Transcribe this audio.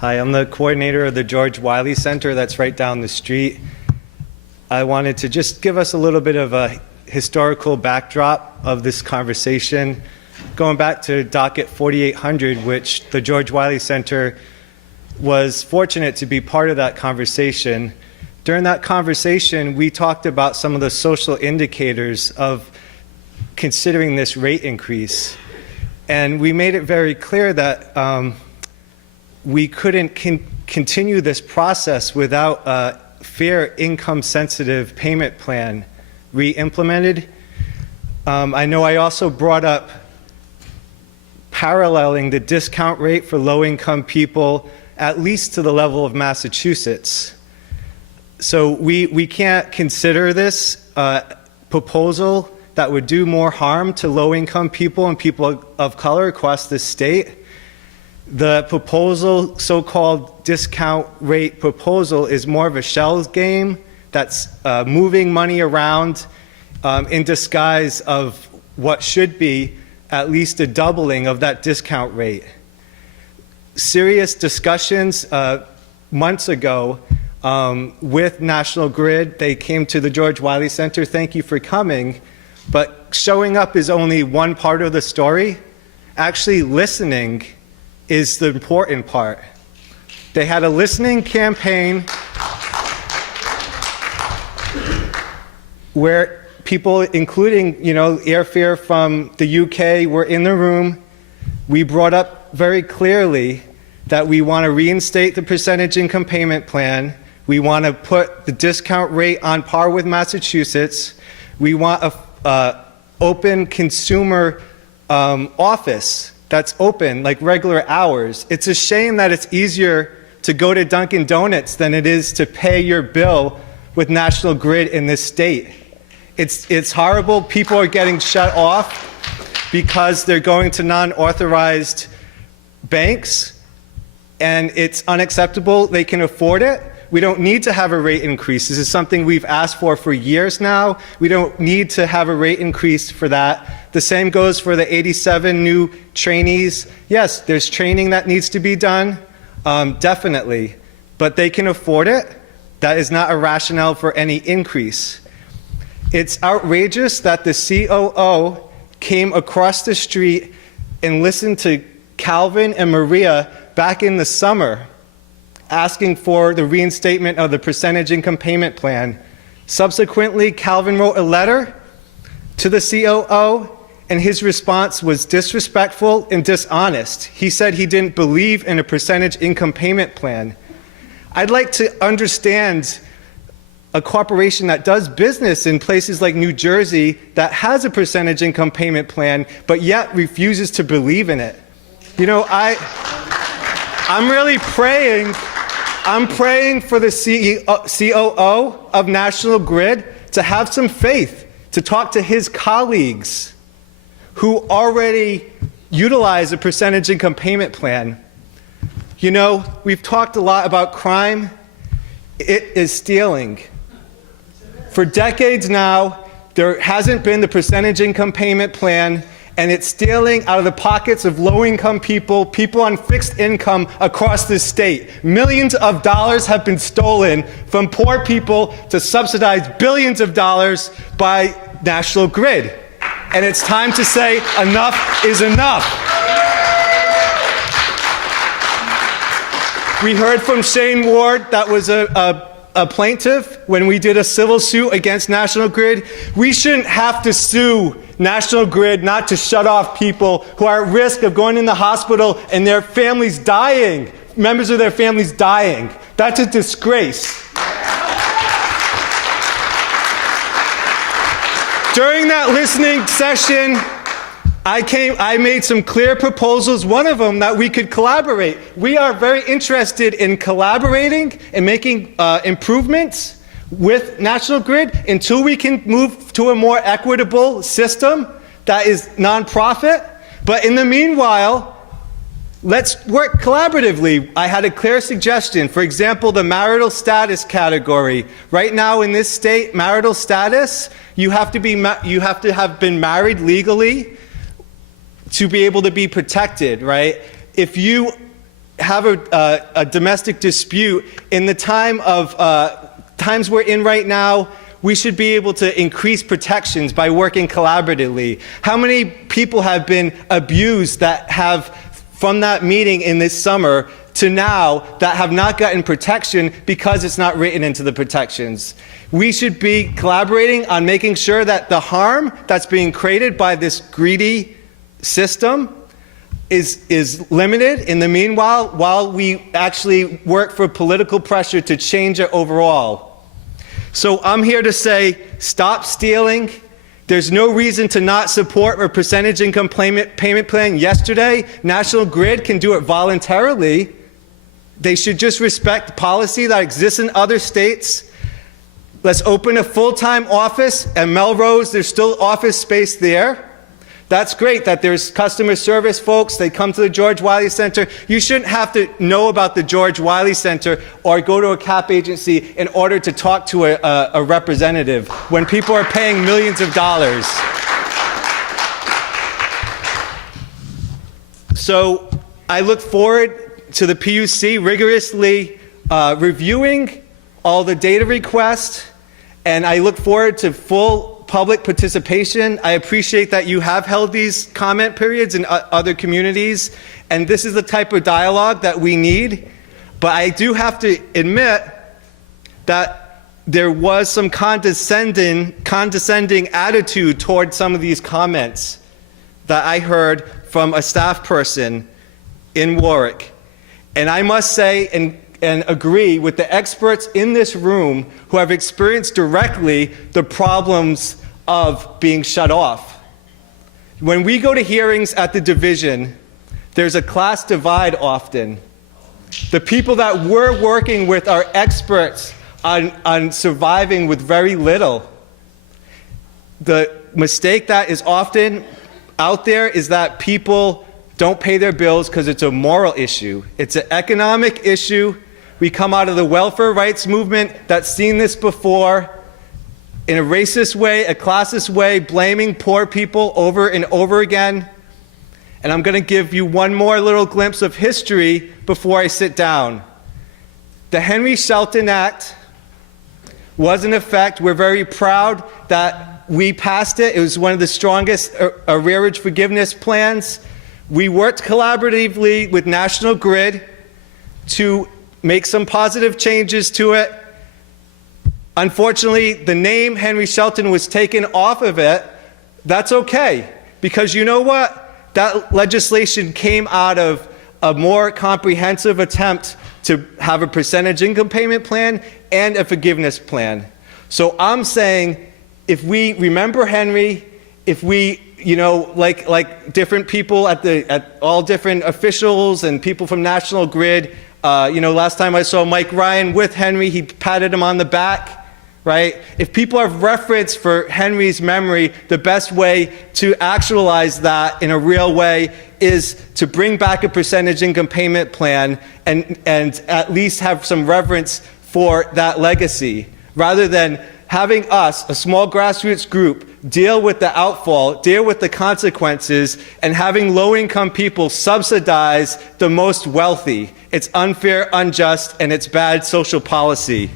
Hi, I'm the coordinator of the George Wiley Center that's right down the street. I wanted to just give us a little bit of a historical backdrop of this conversation. Going back to docket 4800, which the George Wiley Center was fortunate to be part of that conversation. During that conversation, we talked about some of the social indicators of considering this rate increase. And we made it very clear that we couldn't continue this process without a fair income-sensitive payment plan re-implemented. I know I also brought up paralleling the discount rate for low-income people at least to the level of Massachusetts. So we can't consider this proposal that would do more harm to low-income people and people of color across the state. The proposal, so-called discount rate proposal, is more of a shell game that's moving money around in disguise of what should be at least a doubling of that discount rate. Serious discussions months ago with National Grid. They came to the George Wiley Center. Thank you for coming. But showing up is only one part of the story. Actually listening is the important part. They had a listening campaign where people, including, airfare from the UK, were in the room. We brought up very clearly that we want to reinstate the percentage income payment plan. We want to put the discount rate on par with Massachusetts. We want a open consumer office that's open like regular hours. It's a shame that it's easier to go to Dunkin' Donuts than it is to pay your bill with National Grid in this state. It's horrible. People are getting shut off because they're going to non-authorized banks, and it's unacceptable. They can afford it. We don't need to have a rate increase. This is something we've asked for years now. We don't need to have a rate increase for that. The same goes for the 87 new trainees. Yes, there's training that needs to be done, definitely, but they can afford it. That is not a rationale for any increase. It's outrageous that the COO came across the street and listened to Calvin and Maria back in the summer asking for the reinstatement of the percentage income payment plan. Subsequently, Calvin wrote a letter to the COO, and his response was disrespectful and dishonest. He said he didn't believe in a percentage income payment plan. I'd like to understand a corporation that does business in places like New Jersey that has a percentage income payment plan, but yet refuses to believe in it. I'm really praying. I'm praying for the COO of National Grid to have some faith, to talk to his colleagues who already utilize a percentage income payment plan. We've talked a lot about crime. It is stealing. For decades now, there hasn't been the percentage income payment plan, and it's stealing out of the pockets of low-income people, people on fixed income across this state. Millions of dollars have been stolen from poor people to subsidize billions of dollars by National Grid. And it's time to say enough is enough. We heard from Shane Ward, that was a plaintiff, when we did a civil suit against National Grid. We shouldn't have to sue National Grid not to shut off people who are at risk of going in the hospital and their families dying, members of their families dying. That's a disgrace. During that listening session, I made some clear proposals, one of them that we could collaborate. We are very interested in collaborating and making improvements with National Grid until we can move to a more equitable system that is nonprofit. But in the meanwhile, let's work collaboratively. I had a clear suggestion. For example, the marital status category. Right now in this state, marital status, you have to have been married legally to be able to be protected, right? If you have a domestic dispute, in the times we're in right now, we should be able to increase protections by working collaboratively. How many people have been abused that have, from that meeting in this summer to now, that have not gotten protection because it's not written into the protections? We should be collaborating on making sure that the harm that's being created by this greedy system is limited in the meanwhile, while we actually work for political pressure to change it overall. So I'm here to say, stop stealing. There's no reason to not support a percentage income payment plan. Yesterday, National Grid can do it voluntarily. They should just respect policy that exists in other states. Let's open a full-time office at Melrose. There's still office space there. That's great that there's customer service folks. They come to the George Wiley Center. You shouldn't have to know about the George Wiley Center or go to a cap agency in order to talk to a representative when people are paying millions of dollars. So I look forward to the PUC rigorously reviewing all the data requests, and I look forward to full public participation. I appreciate that you have held these comment periods in other communities, and this is the type of dialogue that we need. But I do have to admit that there was some condescending attitude toward some of these comments that I heard from a staff person in Warwick. And I must say and agree with the experts in this room who have experienced directly the problems of being shut off. When we go to hearings at the division, there's a class divide often. The people that we're working with are experts on surviving with very little. The mistake that is often out there is that people don't pay their bills because it's a moral issue. It's an economic issue. We come out of the welfare rights movement that's seen this before in a racist way, a classist way, blaming poor people over and over again. And I'm going to give you one more little glimpse of history before I sit down. The Henry Shelton Act was in effect. We're very proud that we passed it. It was one of the strongest arrearage forgiveness plans. We worked collaboratively with National Grid to make some positive changes to it. Unfortunately, the name Henry Shelton was taken off of it. That's okay, because you know what? That legislation came out of a more comprehensive attempt to have a percentage income payment plan and a forgiveness plan. So I'm saying, if we remember Henry, if we, like different people at all different officials and people from National Grid, last time I saw Mike Ryan with Henry, he patted him on the back, right? If people have reference for Henry's memory, the best way to actualize that in a real way is to bring back a percentage income payment plan and at least have some reverence for that legacy, rather than having us, a small grassroots group, deal with the outfall, deal with the consequences, and having low-income people subsidize the most wealthy. It's unfair, unjust, and it's bad social policy.